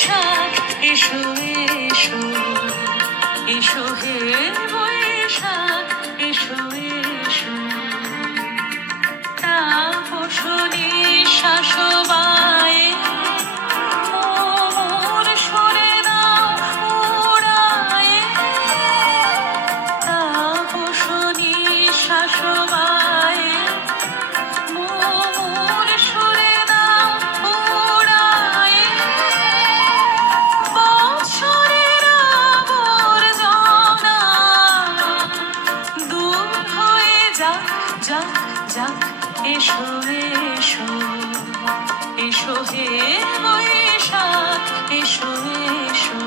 বৈশাখ এসো এসো, এসো হে বৈশাখ এসো এসো, তাপসনী শাসবায়ে মোর সরে দাও উড়ায়ে, তাপসনী শাসবায়ে মোর সরে দাও উড়ায়ে, বৎসরের আবর্জনা দূর হয়ে যাক যাক যাক, এসো এসো, এসো হে বৈশাখ এসো এসো।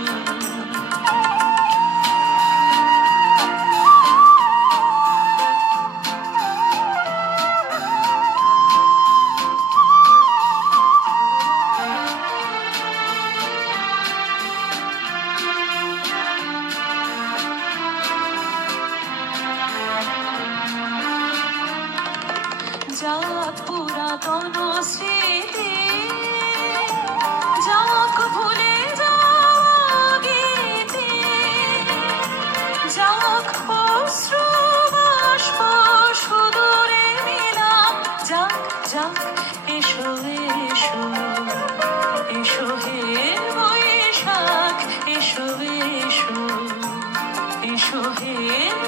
যাক পুরাতন স্মৃতি, যাক ভুলে যাওয়া গীতি, যাক অশ্রু বাষ্প সুদূরে বিলাপ, যাক যাক এসো এসো, এসো হে বৈশাখ এসো এসো, এসো হে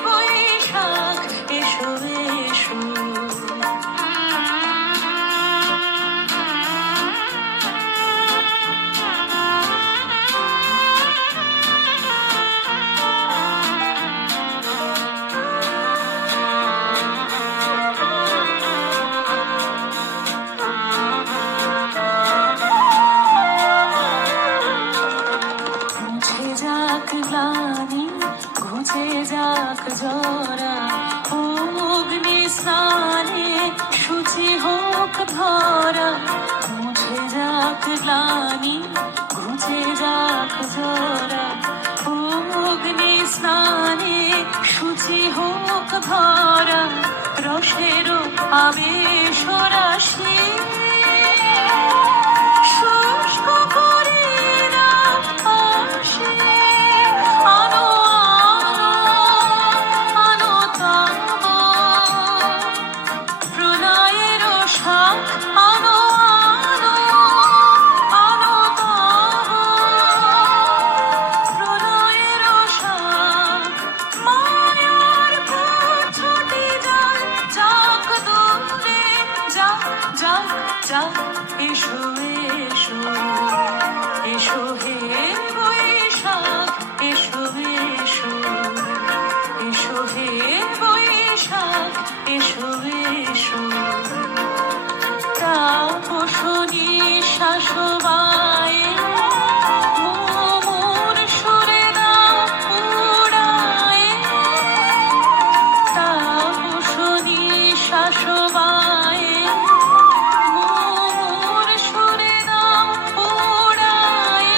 বৈশাখ এসো এসো। গ্লানি ঘুচে যাক জরা, অগ্নি স্নানে শুচি হোক ধরা, মুছে যাক গ্লানি ঘুচে যাক জরা, অগ্নি স্নানে শুচি হোক ধরা, রসের আবেশ রাশি শুষ্ক করে দাও আসে, আনো আনো আনো তাব প্রণয়ের শাখ, আনো আনো আনো তাব প্রণয়ের শাখ, মায়ার ছুটি যাক যাক দূরে যাক যাক যাক, এসো এসো, এসো হে বৈশাখ এসো এসো, এসো হে বৈশাখ এসো এসো, তাপসনী শাসবায়ে মোর সরে দাও উড়ায়ে, তাপসনী শাসবায়ে মোর সরে দাও উড়ায়ে,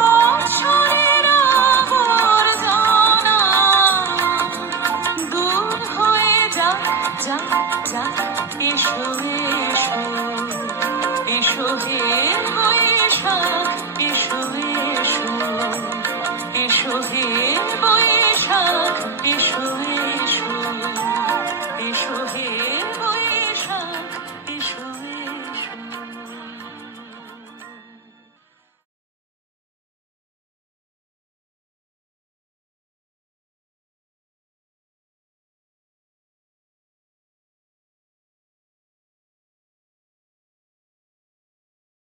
বৎসরের আবর্জনা দূর হয়ে যাক যাক যাক, এসো এসো, এসো হে